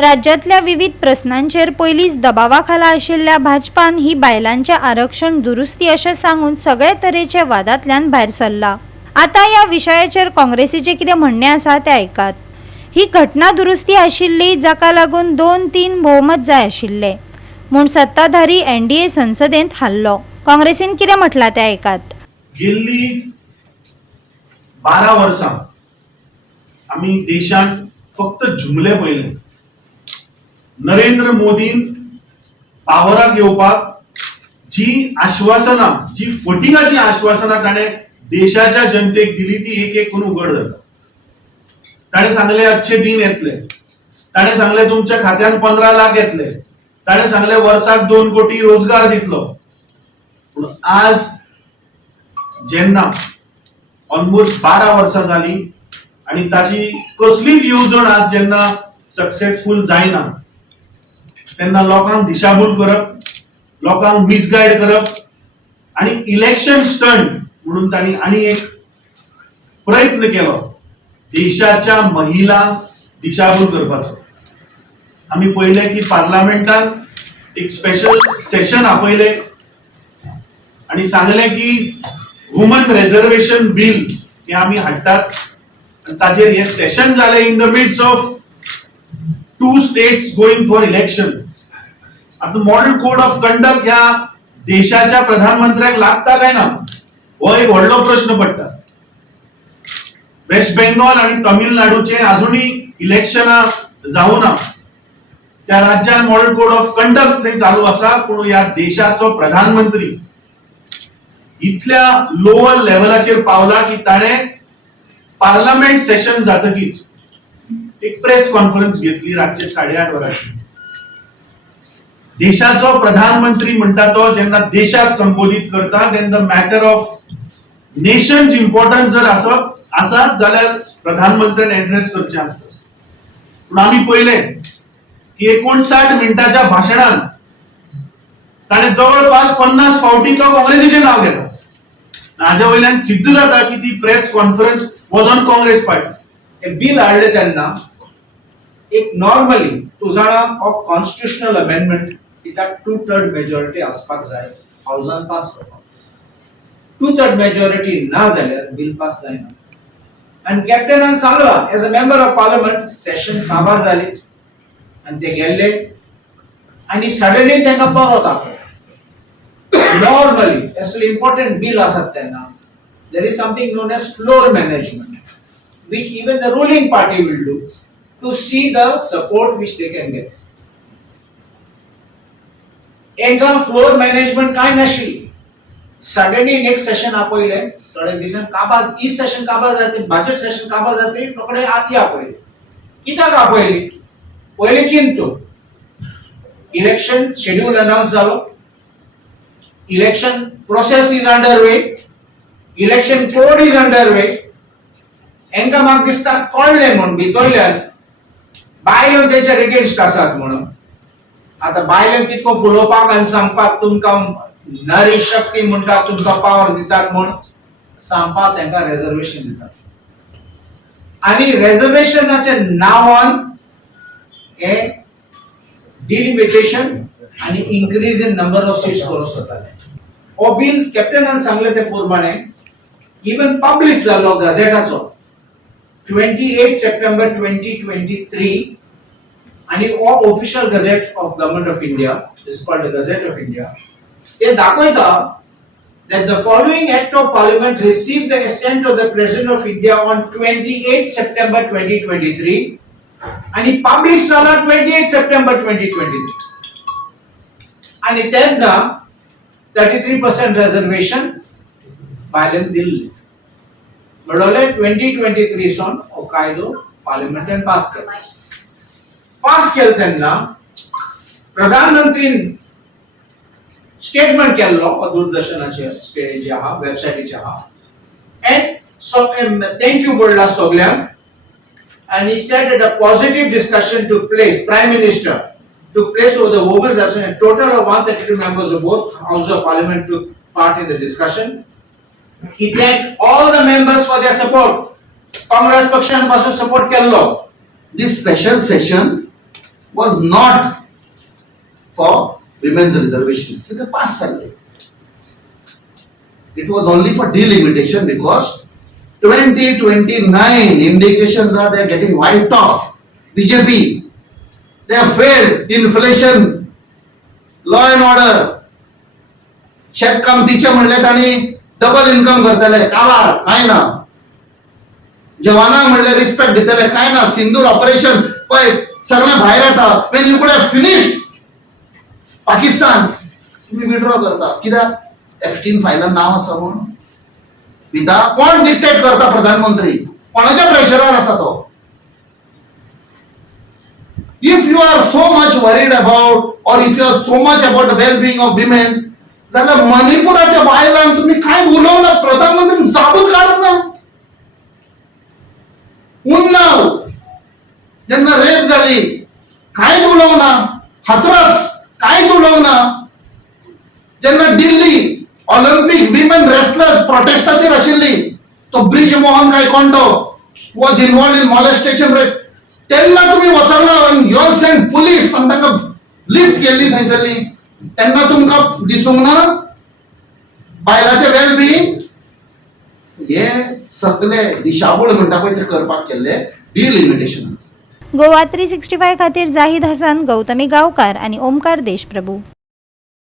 राज्यातल्या विविध प्रश्नांचेर पयलींच दबावाखाला आशिल्ल्या भाजपान ही बायलांचे आरक्षण दुरुस्ती अशें सांगून सगळे तरेचे वादांतल्यान भायर सरला। आता या विशयाचेर काँग्रेसीचे कितें म्हणणे आसा ते ऐकात। ही घटना दुरुस्ती आशिल्ली जाका लागून 2-3 बहुमत जाय आशिल्ले म्हूण सत्ताधारी एनडीए संसदेंत हारलो। काँग्रेसीन कितें म्हटलां ते ऐकात। गेल्ली 12 वर्सां आमी देशांत फक्त जुमले पयले। नरेंद्र मोदीन पावराक येवपाक जी आश्वासनां, जी फटिंगाची आश्वासनां ताणें देशाच्या जनतेक दिली ती एक एक करून उघड जाता। ताणें सांगले अच्छे दिन येतले, ताणें सांगले तुमच्या खात्यान 15 लाख येतले, ताणें सांगले वर्साक 2 कोटी रोजगार दितलो। पूण आज जेन्ना ऑलमोस्ट 12 वर्सां जाली आणि ताची कसलीच येवजण आज जेन्ना सक्सेसफुल जायना तेन्ना लोकांक दिशाभूल करप, लोकांक मिसगायड करप आणि इलेक्शन स्टंट म्हणून तांणी आनी एक प्रयत्न केलो देशाच्या महिलांक दिशाभूल करपाचो। आमी पळयले की पार्लमेंटान एक स्पेशल सेशन आपयले आणि सांगले की वुमन रिजर्वेशन बिल हे आमी हाडटात आणि ताचेर हे सेशन जाले in the midst of 2 states going for election. आता मॉडल कोड ऑफ कंडक्ट ह्या देशाच्या प्रधानमंत्र्याक लागता काय ना हो एक व्हडलो प्रश्न पडटा। वेस्ट बेंगॉल आणि तमिळनाडूचे अजूनही इलेक्शनां जावना, त्या राज्यात मॉडल कोड ऑफ कंडक्ट थंय चालू आसा, पूण ह्या देशाचो प्रधानमंत्री इतल्या लोअर लेवलाचेर पावला की ताणें पार्लमेंट सेशन जातकीच एक प्रेस कॉन्फरन्स घेतली रातचे 8:30 वरांचेर। देशाचो प्रधानमंत्री म्हणटा तो जेन्ना देशाक संबोधित करता तेन्ना मॅटर ऑफ नेशन्स इम्पॉर्टंट जर आसत जाल्यार प्रधानमंत्र्यान एड्रेस करचें आसता। पूण आमी पळयले की 59 मिनटाच्या भाशणांत ताणें जवळपास 50 फावटी तो काँग्रेसीचें नांव घेता। हाजे वयल्यान सिद्ध जाता की ती press conference was on Congress party. हे बिल हाडले तेन्ना एक नॉर्मली तूं जाणा हो कॉन्स्टिट्यूशनल अमेंडमेंट कित्याक 2/3 मेजॉरिटी आसपाक जाय हावजान पास करपाक। 2/3 मेजॉरिटी ना जाल्यार बिल पास जायना। आनी कॅप्टनान सांगला as a member of parliament session काबार जाली आनी ते गेल्ले आनी सडनली तांकां परत आपलो। Normally, असले important bill asat tenna, there is something known as floor management, which even the ruling party will do to see the support which they can get. Enga floor management काय नाशिल्ली। Suddenly next session आपयले, थोडे दिसान काबार E session काबार जाते, budget session काबार जाते, रोखडे आती आपयले। कित्याक आपयली? पयले चिंतो इलेक्शन शेड्यूल अनाउंस जालो, election process is underway, election code is underway. Enka म्हाका दिसता कळ्ळें म्हूण भितरल्यान बायल्यो तेच्या अगेन्स्ट आसात म्हणून। आता बायल्यो कितको फुलोवपाक आनी सांगपाक तुमकां नारी शक्ती म्हणटात, तुमकां पावर दितात म्हूण सांगपाक तांकां रिजर्वेशन दितात। आनी रिजर्वेशनाच्या नांवान हे डिलिमिटेशन आणि increase in number of seats करूं सोदताले। हो बिल कॅप्टनान सांगले ते प्रमाणे इवन पब्लिश जालो गॅझेटाचो 28 सप्टेंबर 2023 आणि हो official gadget of government of India is called the gadget of India. ते दाखयता that the following act of parliament received the assent of the president of India on 28 September 2023 आणि publish जाला 28 September 2023 आणि तेन्ना 33% reservation बायलेन दिल्ली। म्हणले 2023 सोन हो कायदो पार्लिमेंटान पास केलो। पास केलो तेन्ना प्रधानमंत्रीन स्टेटमेंट केल्लो दूरदर्शनाचेर स्टेज आहा वेबसायटीचेर आहा एंड सो थँक यू बोलला सगळ्यांक and he said that a positive discussion took place. Prime Minister took place over the women resolution. A total of 132 members of both houses of parliament took part in the discussion. He thanked all the members for their support. Congress pakshan pasun support kello. This special session was not for women's reservation. So they passed it. It was only for delimitation because 2029 indications are they are getting wiped off. BJP, they have failed. Inflation, law and order. शेतकामतीचे म्हणले ताणी double income करतले कावार काय ना. जवानांक म्हणले respect दितले काय ना. सिंदूर ऑपरेशन पळय सगळे भायर येता. वेन यू कुड हॅव फिनिश्ड पाकिस्तान तुम्ही विड्रॉ करता कित्याक एफस्टीन फायलान नाव आसा म्हणून. विदा कोण डिक्टेट करता प्रधानमंत्री कोणाच्या प्रेशरार आसा तो. If you are so much worried about or if you are so much about the well-being of women, जाल्यार मणिपुराच्या बायलांक तुम्ही काय उलोवना. प्रधानमंत्री जाबूत काडूंक ना. उन्नाव जेन्ना रेप जाली कांयच उलोवना. हाथरस कांयच उलोवना. जेन्ना दिल्ली ऑलिंपिक विमेन रेसलर्स प्रोटेस्टाचेर आशिल्ली तो ब्रिज मोहन काय कोंडो was involved in molestation rape तेन्ना तुम्ही वचना यू ऑल सेंड पुलीस आनी तांकां लिफ्ट केल्ली थंयसरली. तेन्ना तुमकां दिसूंक ना बायलांचे वेलबिंग. हे सगळे दिशाभूल म्हणटा पळय ते करपाक केल्ले डिलिमिटेशन. गोवा 365 खातीर जाहीद हसन, गौतमी गांवकार आणि ओमकार देशप्रभू.